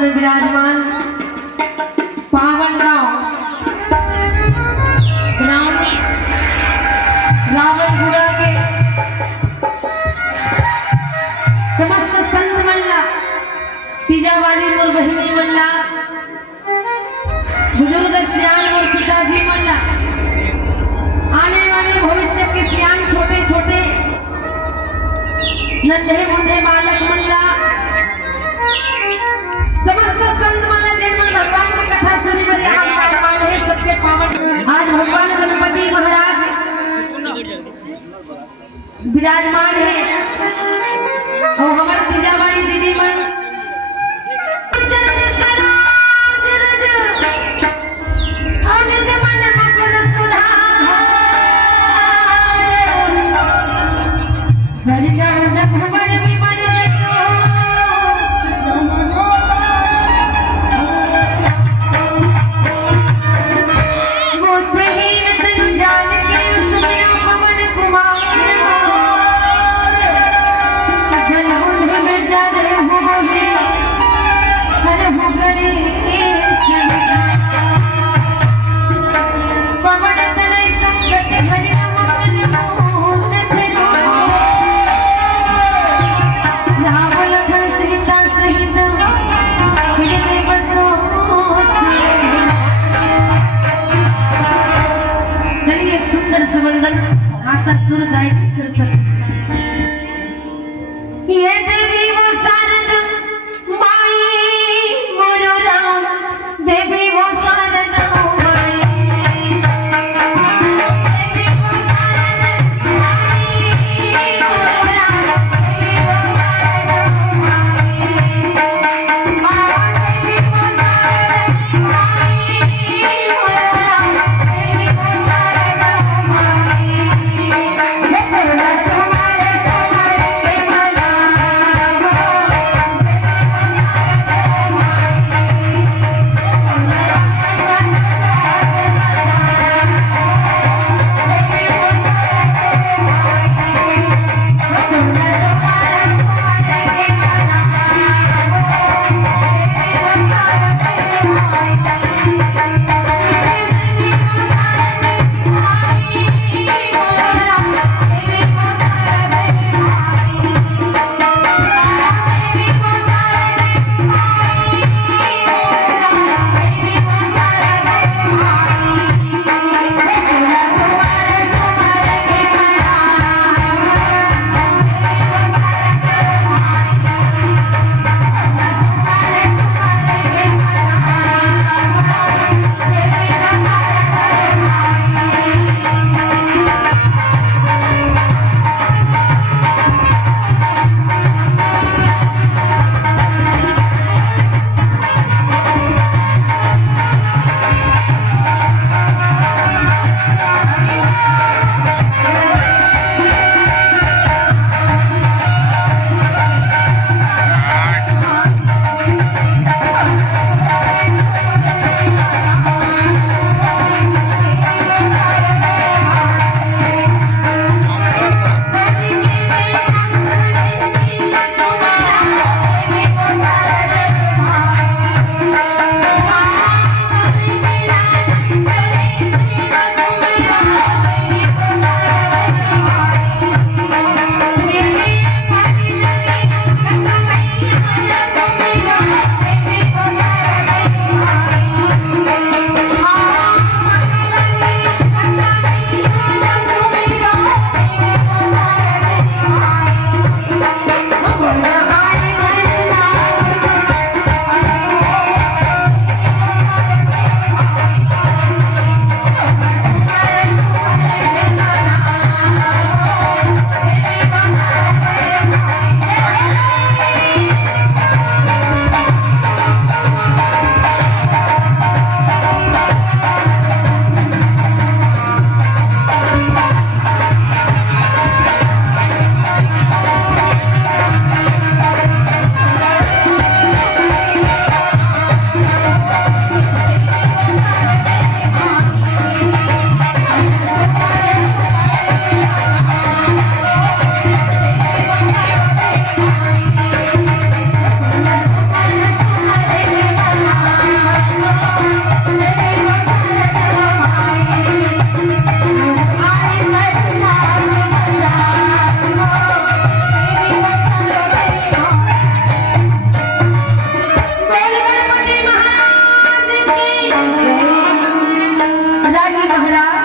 में विराजमान पावन गांव ग्राम रावणपुरा के समस्त संत मल्ला, तीजा वाली मोर बहिनी मल्ला, बुजुर्ग श्याम और पिताजी मल्ला, आने वाले भविष्य के श्याम छोटे छोटे नन्हे मुन्ने बालक मल्ला, समस्त संत मल्ला जिन्होंने भगवान की कथा सुनी मेरे हाथ है सबके पावन। आज भगवान गणपति महाराज विराजमान है और हमारे तीजा वाली दीदी मन माता सुरदाय ये देवी वो शारद माई मोरो राम, देवी वो शारद माई, देवी वो शारद माई मोरो राम, देवी वो शारद माई, देवी वो शारद माई मोरो राम, देवी वो शारद माई। राजी महाराज